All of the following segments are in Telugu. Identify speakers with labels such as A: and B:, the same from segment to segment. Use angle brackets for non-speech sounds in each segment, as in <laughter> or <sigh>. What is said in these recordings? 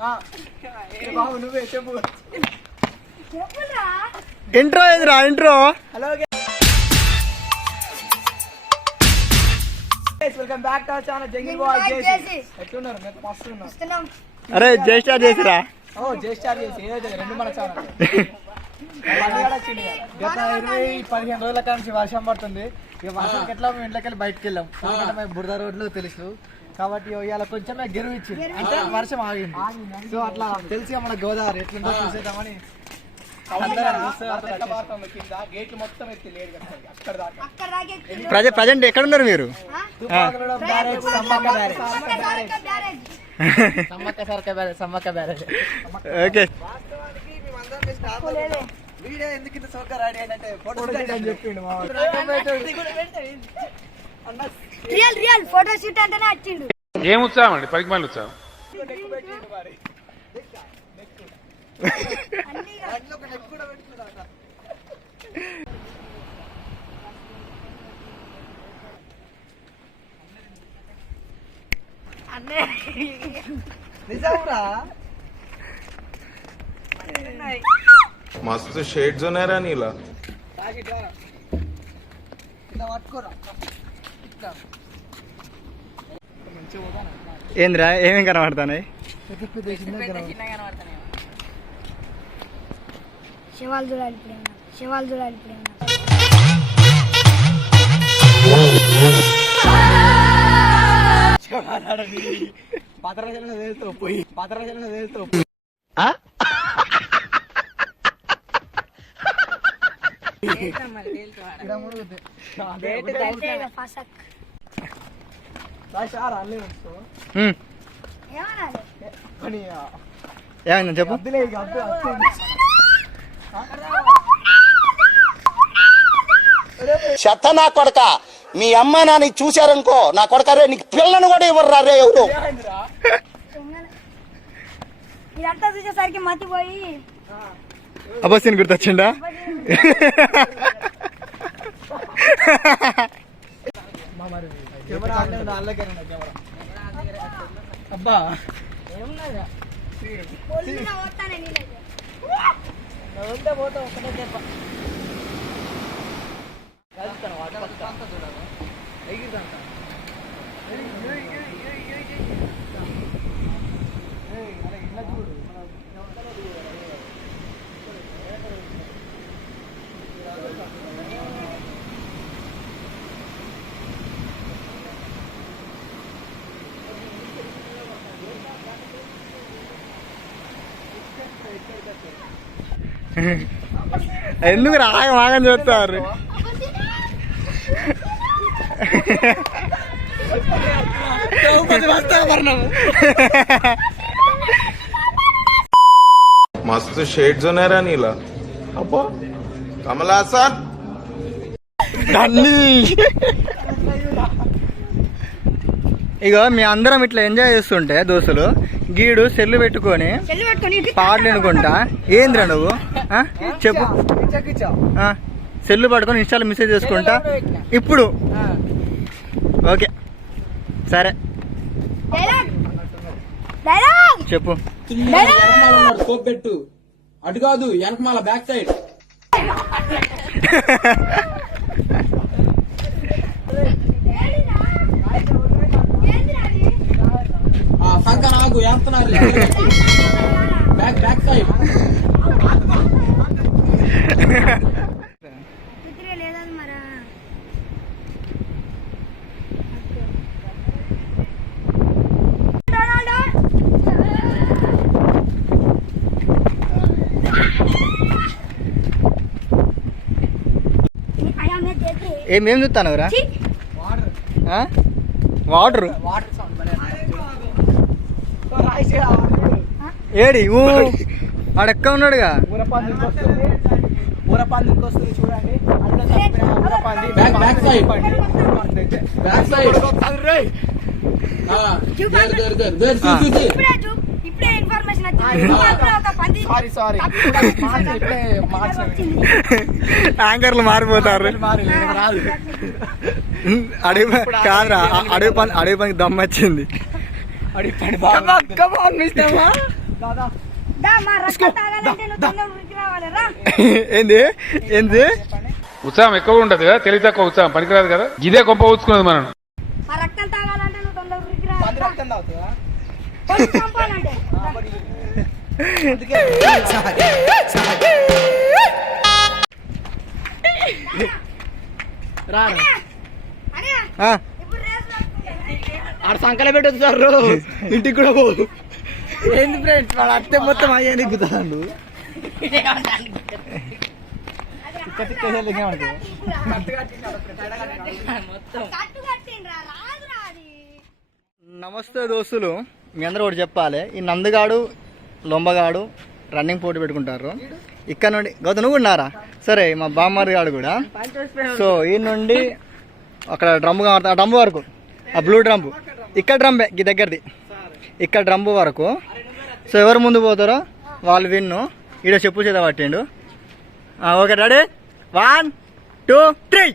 A: బాబు నువ్వే చెప్పు.
B: ఇంట్రో ఎదురా
A: intro? Hello welcome back to our channel
C: jungle boy JC.
A: ఎట్లున్నారు? మేము మస్తు ఉన్నారు
B: అరే జై స్టార్ చేసిరా
A: ఓ జే స్టార్ చేసి ఏదైతే రెండు మన ఛానల్ <laughs> గత ఇరవై పదిహేను రోజుల కాడ నుంచి వర్షం పడుతుంది. ఇక వర్షంకి ఎట్లా మేము ఇంట్లోకి వెళ్ళి బయటకు వెళ్ళాం? బురద రోడ్లు తెలుసు. కాబట్టి ఇవాళ కొంచెమే గెరువు ఇచ్చింది. అంటే వర్షం ఆగింది. సో అట్లా తెలిసి మన గోదావరి ఎట్లుందో చూసేద్దామని
B: ప్రజెంట్ ఎక్కడ ఉన్నారు మీరు ఓకే.
A: వీడియో ఎందుకు ఇంత సోగ్గా రెడీ అయిందంటే ఫోటో చెప్పిండు మా
C: రియల్ రియల్ ఫోటో షూట్ అంటేనే వచ్చిండు
D: ఏం ఉత్సాహం అండి పనికి మళ్ళీ ఉత్సాహం
C: అన్ని అన్నీ
A: నిజంరా
E: मस्त शेड जो नाही राणीला
A: ఇలా
B: ఏందిరా ఏమేం కనబడతాయి
C: శివాలు చూడాలి శివాలు చూడాలి
A: వేస్తావు పోయి. పాత్రలో
B: ఏమైనా చెప్పు
F: చెత్త నా కొడక. మీ అమ్మ నాన్న చూశారనుకో నా కొడక రే నీకు పిల్లను కూడా ఇవ్వరు రే ఎవరు?
C: ఇదంతా చూసేసరికి మతిపోయి
B: అబ్బస్సిని గుర్తొచ్చిండా?
A: అబ్బా. పోతా ఒకటే చెప్ప.
B: ఎందుకు రాగం ఆగం చూస్తారు
E: मस्त शेड जो नाही राणीला अप्पा कमला असा
B: అన్నీ ఇగో మీ అందరం ఇట్లా ఎంజాయ్ చేస్తుంటే దోస్తులు గీడు సెల్లు పెట్టుకొని
C: చెల్లి పెట్టుకొని ఇటు
B: పాటలు వినుకుంటా ఏంద్రా నువ్వు ఆ? చెప్పు. సెల్లు పట్టుకొని ఇన్స్టాల్ మెసేజ్ చేసుకుంటా. ఇప్పుడు. ఓకే. సరే. చెప్పు.
C: డైలాగ్
G: స్కోప్ పెట్టు అటు కాదు వెనకమాల బ్యాక్ సైడ్ <laughs> ఆ సంక నాకు వేస్తున్నారు బ్యాక్ బ్యాక్ సైడ్
C: చిత్రే లేదది మరా
B: ఏమేం చూస్తాను రా
A: వాటర్
B: వాటర్
A: వాటర్. సౌండ్ రాయిసి
B: ఏడి? ఊ. ఆడెక్క ఉన్నాడుగా?
A: చూడండి.
C: ఇన్ఫర్మేషన్ వచ్చింది.
B: యాంకర్లు మారిపోతారు. అడవి కాదురా అడవి పని అడవి పనికి దమ్ వచ్చింది.
A: అడిగి పని బాగా
C: దా మా రక్తం తాగాలంటే నువ్వు తొందర ఉరికి రావాలి రా.
B: ఏంది? ఏంది?
D: ఉత్సాహం ఎక్కువ ఉండదు కదా తెలివి తక్కువ ఉత్సాహం పనికిరాదు కదా? ఇదే గొప్ప ఊచుకున్నది మనం
C: మా రక్తం తాగాలంటే నువ్వు
A: ఆడ సంకల పెట్టదు సార్ ఇంటికి కూడా పో. ఏంది ఫ్రెండ్స్ వాడు అత్తే మొత్తం అయ్యే
C: అది
B: నమస్తే దోస్తులు. మీ అందరూ ఒకటి చెప్పాలి. ఈ నందుగాడు లొంబగాడు రన్నింగ్ పోటీ పెట్టుకుంటారు. ఇక్కడ నుండి గౌతమ్ నువ్వు ఉన్నారా? సరే మా బామ్మారి గాడు కూడా. సో ఈ నుండి అక్కడ డ్రమ్ ఆ డ్రమ్ వరకు. ఆ బ్లూ డ్రమ్ ఇక్కడ డ్రమ్ ఈ దగ్గరది. ఇక్కడ డ్రమ్ వరకు. సో ఎవరు ముందు పోతారో వాళ్ళు విన్ను. ఈడ చెప్పు చేత పట్టిండు. Okay ready? One two three.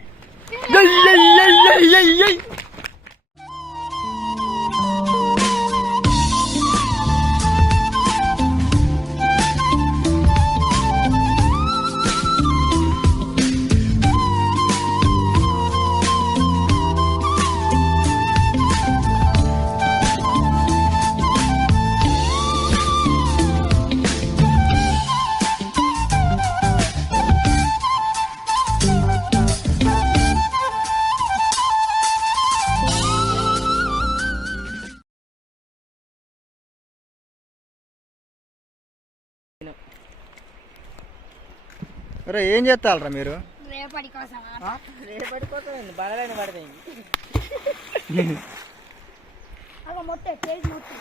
B: అరే ఏం చేస్తారా మీరు?
C: రేపటి కోసం అలా మొత్తం కేజీ మొత్తం.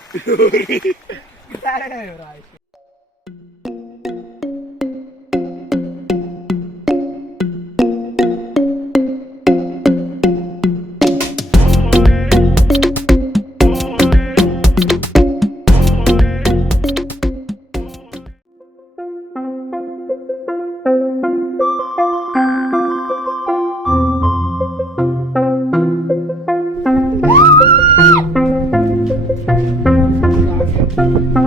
C: Thank you.